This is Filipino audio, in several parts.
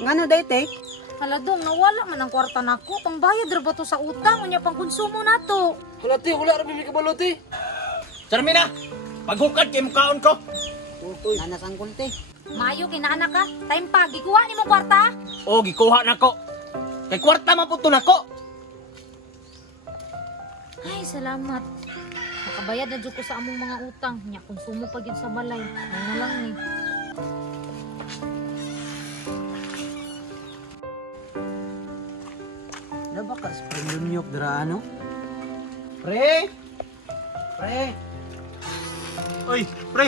Ngano dayte? Hala dong, nawala man ang kwarta nako. Pangbayad ra ba to sa utang unya pang konsumo nato? Hala te, wala ra mi kabalo te. Charmina, paghukad kay mukhaon ko. Uy, Nanas ang kulte. Mayo kinana ka. Time pa gikuha nimo kwarta. O gikuha nako. Kay kwarta man pud to nako. Ay, salamat. Nakabayad na jud ko sa among mga utang. Nya konsumo pa gyud sa balay. Ay na lang ni. Daba ka spring lunyok dira ano? Pre! Pre! Oy, pre!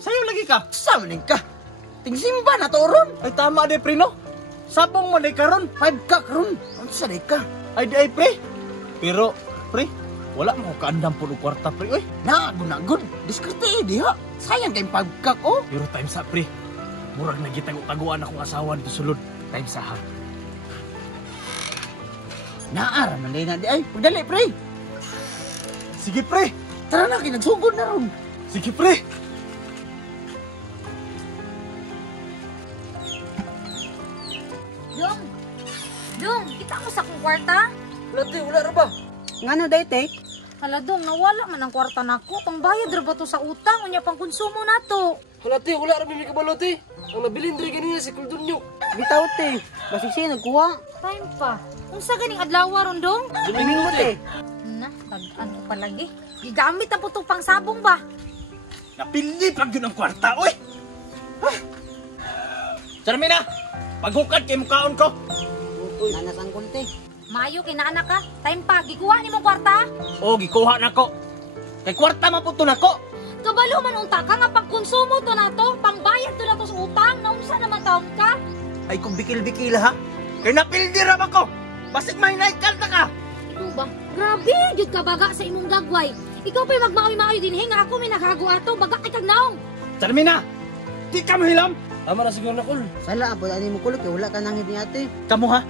Sayo lagi ka. Sa maning ka. Tingsi mo ba naturon? Ay tama de pre no. Sabong mo day karon. 5 ka karon. Unsa day ka? Ay di ay pre. Pero pre, wala mo ko kaandam pud og kwarta pre oy. Nagun. Diskarte diha. Sayang kay 5 ka ko. Pero time sa pre. Murag nagitago-taguan akong asawa dito sulod. Time sa ha. Naara man day na di ay. Pagdali pre. Sige pre. Tara na kinagsugod na ron. Sige pre. Dong. Dong, kita mo sa akong kwarta? hala te, wala ra ba? Ngano dayte? Hala dong, nawala man ang kwarta nako. Pangbayad ra ba to sa utang unya pang konsumo nato? Hala te, wala ra mi kabalo te. Ang nabilin diri ganina si Kuldunyok. Bitaw te. Basig siya nagkuha. Time pa. Unsa ganing adlaw ron dong? Domingo te. Na, tag-an ko palagi. Gigamit na po itong pangsabong ba? Napili pag yun ang kwarta oy. Charmina, paghukad kay mukhaon ko. Uy, Nanas ang kulte. Mayo kinana ka. Time pa gikuha nimo kwarta. O gikuha nako. Kay kwarta man pud to nako. Kabalo man unta ka nga pagkonsumo to nato, pangbayad to nato sa utang. Naunsa naman taon ka? Ay kung bikil-bikil ha. Kay napildi ra ba ko. Basig may naikanta ka. Ito ba? Grabe, jud ka baga sa imong gagway. Ikaw pa'y magmaoy-maoy din nga ako may naghago ato, baga kay kag naong. Charmina, di ka mahilam. tama na siguro na kul. Sala po ani mo kulok kay wala ka nang ni ate. Kamu ha?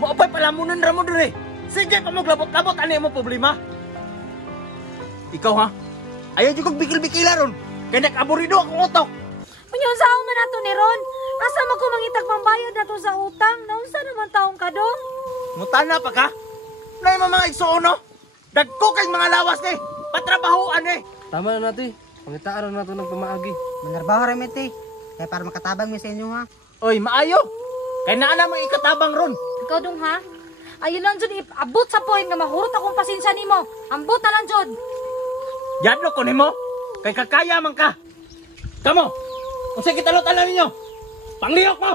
Maupay palamunan ra mo dire. Sige pa mo labot-labot ani mo problema. Ikaw ha? Ayaw di kong bikil-bikila ron. Kaya nag-aburido akong utok. Unyon sa man nato ni Ron. Asa man ko mangitag pambayad nato sa utang? Naunsa naman taong ka dong? Mutana pa ka? Nay mga igsuon no? Dagko kay mga lawas ni. Patrabahoan ni. Tama na nati. Pangitaan na nato ng pamaagi. Manarbaho ra mi te. Kaya para makatabang mi sa inyo ha. Oy, maayo. Kay naa namang ikatabang ron. Ikaw dong ha? Ayun lang jud abot sa point nga mahurot akong pasensya nimo. Ambot na lang jud. Yadlo ko nimo. Kay kakaya man ka. Kamo. Unsa kita lot ninyo? Panglihok mo.